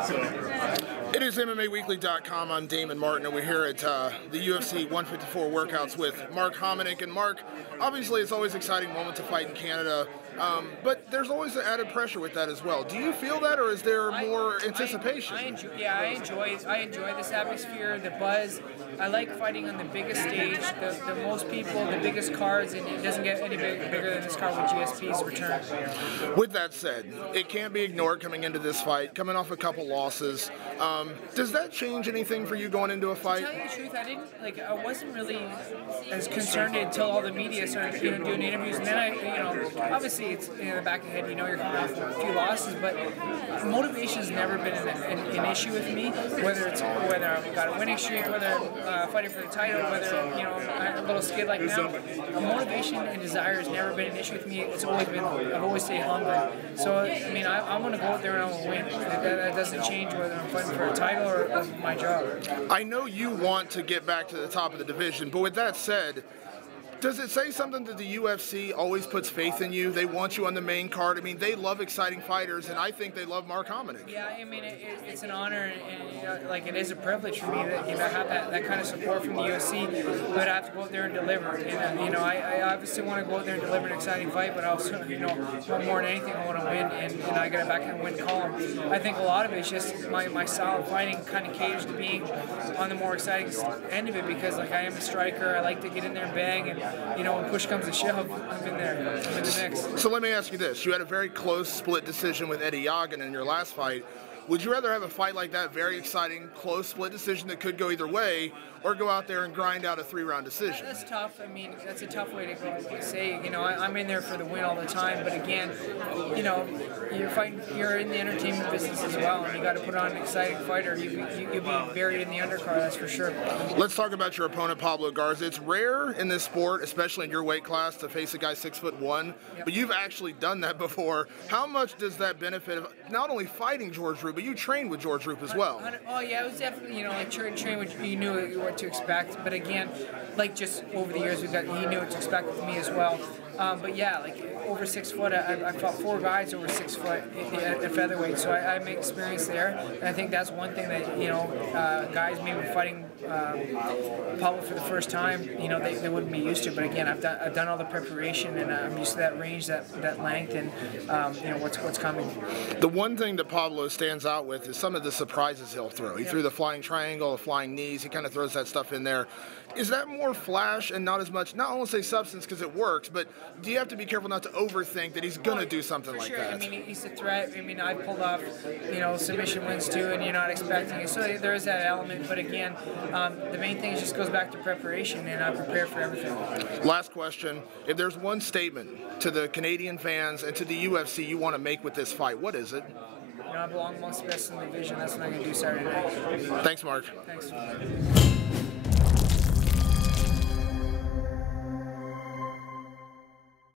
It is MMAWeekly.com. I'm Damon Martin, and we're here at the UFC 154 workouts with Mark Hominick. And Mark, obviously it's always an exciting moment to fight in Canada, but there's always an added pressure with that as well. Do you feel that, or is there more anticipation? I enjoy this atmosphere, the buzz. I like fighting on the biggest stage, the most people, the biggest cards, and it doesn't get any bigger than this card with GSP's return. With that said, it can't be ignored coming into this fight, coming off a couple losses. Does that change anything for you going into a fight? To tell you the truth, I wasn't really as concerned until all the media started doing interviews, and then obviously it's in the back of the head, you're coming off a few losses, but motivation's never been an issue with me, whether I've got a winning streak, whether I'm fighting for the title, whether I'm a little skid like now. Motivation and desire has never been an issue with me. It's always been, I've always stayed hungry. So I'm going to go out there and I'm going to win. That doesn't change whether I'm fighting for a title or my job. I know you want to get back to the top of the division, but with that said, does it say something that the UFC always puts faith in you? They want you on the main card. I mean, they love exciting fighters, and I think they love Mark Hominick. Yeah, it's an honor, and it is a privilege for me that have that kind of support from the UFC. But I have to go out there and deliver. And I obviously want to go out there and deliver an exciting fight, but I also want more than anything, I want to win, and I got to back in the win column. I think a lot of it's just my style of fighting kind of caters to being on the more exciting end of it, because I am a striker. I like to get in there and bang, and when push comes to shove, I'm in there. I'm in the mix. So let me ask you this. You had a very close split decision with Eddie Yagan in your last fight. Would you rather have a fight like that, very exciting, close split decision that could go either way, or go out there and grind out a 3-round decision? That's tough. That's a tough way to say. I'm in there for the win all the time, but again, you're in the entertainment business as well, and you got to put on an exciting fighter. You'll be buried in the undercard, that's for sure. Let's talk about your opponent, Pablo Garza. It's rare in this sport, especially in your weight class, to face a guy 6'1", yep. But you've actually done that before. How much does that benefit of not only fighting George Roop, but you trained with George Roop as well? Oh yeah, it was definitely train which you knew what to expect. But again, just over the years, he knew what to expect with me as well. But yeah, over 6 foot, I fought 4 guys over 6 foot at featherweight, so I have experience there. And I think that's one thing that guys maybe fighting Pablo for the first time, they wouldn't be used to. But again, I've done all the preparation, and I'm used to that range, that length, and what's coming. The one thing that Pablo stands out with is some of the surprises he'll throw. He threw the flying triangle, the flying knees. He kind of throws that stuff in there. Is that more flash and not as much, not only say substance because it works, but do you have to be careful not to overthink that he's going to do something like that? He's a threat. I pulled off, submission wins too, and you're not expecting it. So there is that element. But again, the main thing just goes back to preparation, and I prepare for everything. Last question. If there's one statement to the Canadian fans and to the UFC you want to make with this fight, what is it? I belong amongst the best in the division. That's what I'm going to do Saturday night. Thanks, Mark. Thanks.